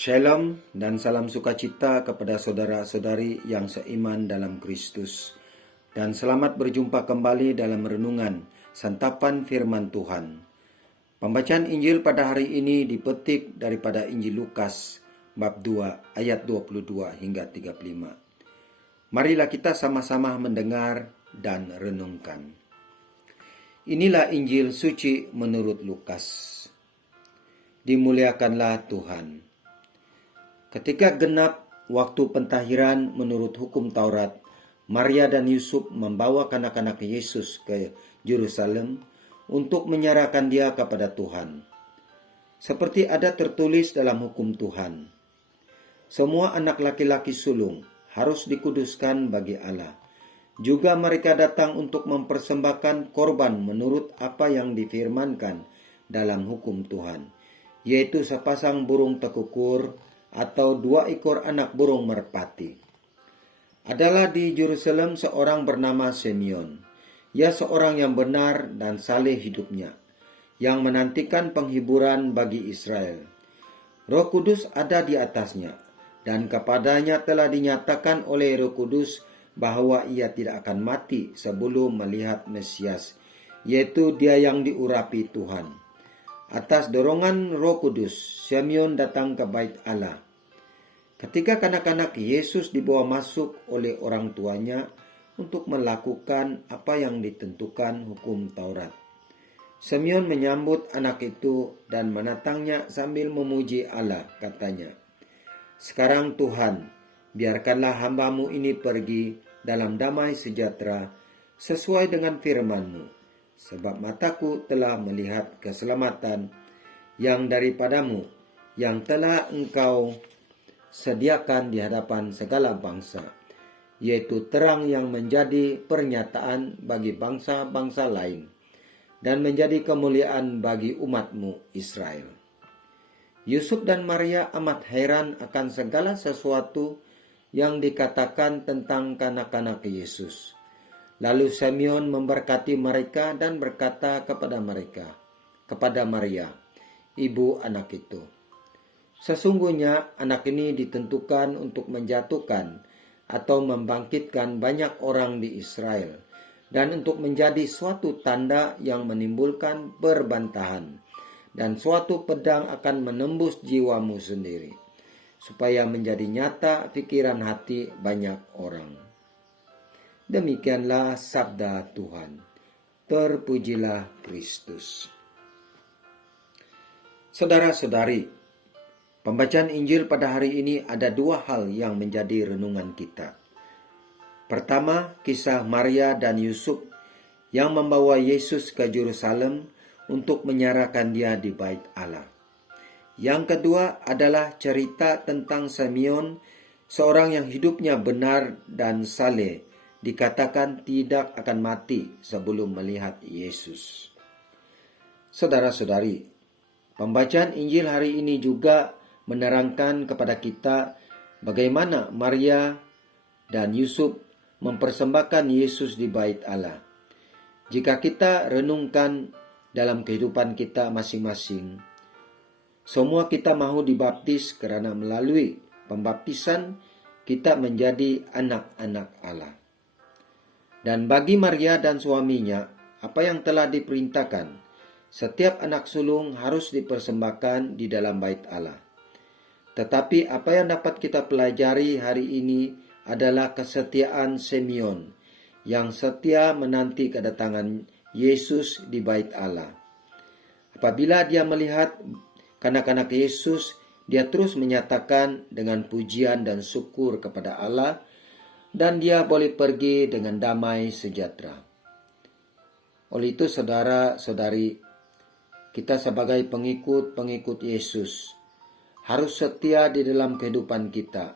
Shalom dan salam sukacita kepada saudara-saudari yang seiman dalam Kristus. Dan selamat berjumpa kembali dalam renungan santapan firman Tuhan. Pembacaan Injil pada hari ini dipetik daripada Injil Lukas bab 2 ayat 22 hingga 35. Marilah kita sama-sama mendengar dan renungkan. Inilah Injil suci menurut Lukas. Dimuliakanlah Tuhan. Ketika genap waktu pentahiran menurut hukum Taurat, Maria dan Yusuf membawa kanak-kanak Yesus ke Yerusalem untuk menyerahkan dia kepada Tuhan. Seperti ada tertulis dalam hukum Tuhan, semua anak laki-laki sulung harus dikuduskan bagi Allah. Juga mereka datang untuk mempersembahkan korban menurut apa yang difirmankan dalam hukum Tuhan, yaitu sepasang burung tekukur atau 2 ekor anak burung merpati. Adalah di Yerusalem seorang bernama Simeon. Ia seorang yang benar dan saleh hidupnya, yang menantikan penghiburan bagi Israel. Roh Kudus ada di atasnya, dan kepadanya telah dinyatakan oleh Roh Kudus bahwa ia tidak akan mati sebelum melihat Mesias, yaitu dia yang diurapi Tuhan. Atas dorongan Roh Kudus, Simeon datang ke Bait Allah. Ketika kanak-kanak Yesus dibawa masuk oleh orang tuanya untuk melakukan apa yang ditentukan hukum Taurat, Simeon menyambut anak itu dan menatangnya sambil memuji Allah, katanya, "Sekarang Tuhan, biarkanlah hamba-Mu ini pergi dalam damai sejahtera sesuai dengan firman-Mu. Sebab mataku telah melihat keselamatan yang daripadamu, yang telah Engkau sediakan di hadapan segala bangsa, yaitu terang yang menjadi pernyataan bagi bangsa-bangsa lain, dan menjadi kemuliaan bagi umat-Mu Israel." Yusuf dan Maria amat heran akan segala sesuatu yang dikatakan tentang kanak-kanak Yesus. Lalu Simeon memberkati mereka dan berkata kepada Maria, ibu anak itu, "Sesungguhnya anak ini ditentukan untuk menjatuhkan atau membangkitkan banyak orang di Israel, dan untuk menjadi suatu tanda yang menimbulkan perbantahan, dan suatu pedang akan menembus jiwamu sendiri, supaya menjadi nyata pikiran hati banyak orang." Demikianlah sabda Tuhan. Terpujilah Kristus. Saudara-saudari, pembacaan Injil pada hari ini ada 2 hal yang menjadi renungan kita. Pertama, kisah Maria dan Yusuf yang membawa Yesus ke Yerusalem untuk menyerahkan dia di Bait Allah. Yang kedua adalah cerita tentang Simeon, seorang yang hidupnya benar dan saleh, dikatakan tidak akan mati sebelum melihat Yesus. Saudara-saudari, pembacaan Injil hari ini juga menerangkan kepada kita bagaimana Maria dan Yusuf mempersembahkan Yesus di Bait Allah. Jika kita renungkan dalam kehidupan kita masing-masing, semua kita mau dibaptis karena melalui pembaptisan kita menjadi anak-anak Allah. Dan bagi Maria dan suaminya, apa yang telah diperintahkan, setiap anak sulung harus dipersembahkan di dalam Bait Allah. Tetapi apa yang dapat kita pelajari hari ini adalah kesetiaan Simeon yang setia menanti kedatangan Yesus di Bait Allah. Apabila dia melihat kanak-kanak Yesus, dia terus menyatakan dengan pujian dan syukur kepada Allah, dan dia boleh pergi dengan damai sejahtera. Oleh itu, saudara-saudari, kita sebagai pengikut Yesus harus setia di dalam kehidupan kita,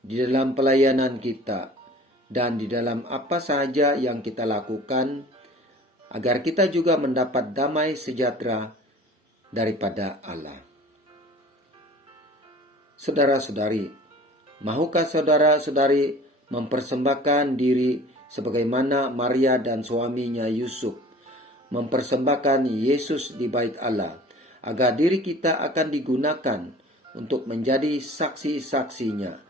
di dalam pelayanan kita, dan di dalam apa saja yang kita lakukan, agar kita juga mendapat damai sejahtera daripada Allah. Saudara-saudari, mahukah saudara-saudari mempersembahkan diri sebagaimana Maria dan suaminya Yusuf mempersembahkan Yesus di Bait Allah, agar diri kita akan digunakan untuk menjadi saksi-saksinya,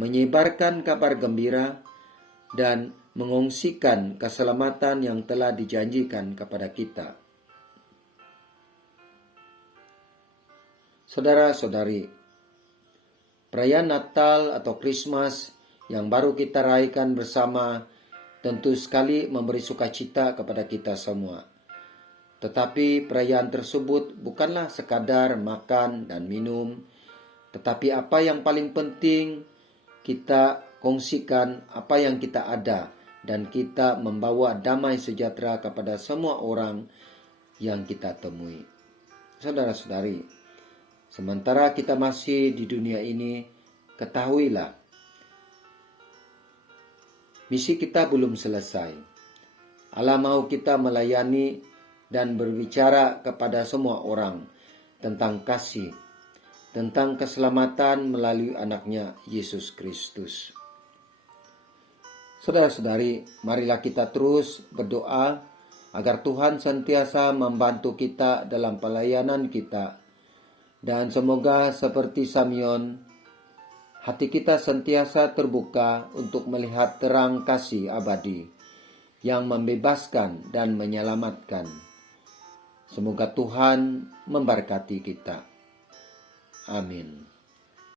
menyebarkan kabar gembira, dan mengungsikan keselamatan yang telah dijanjikan kepada kita. Saudara-saudari, perayaan Natal atau Christmas yang baru kita rayakan bersama tentu sekali memberi sukacita kepada kita semua. Tetapi perayaan tersebut bukanlah sekadar makan dan minum, tetapi apa yang paling penting kita kongsikan apa yang kita ada dan kita membawa damai sejahtera kepada semua orang yang kita temui. Saudara-saudari, sementara kita masih di dunia ini, ketahuilah, misi kita belum selesai. Allah mau kita melayani dan berbicara kepada semua orang tentang kasih, tentang keselamatan melalui anaknya Yesus Kristus. Saudara-saudari, marilah kita terus berdoa agar Tuhan senantiasa membantu kita dalam pelayanan kita. Dan semoga seperti Simeon, hati kita sentiasa terbuka untuk melihat terang kasih abadi yang membebaskan dan menyelamatkan. Semoga Tuhan memberkati kita. Amin.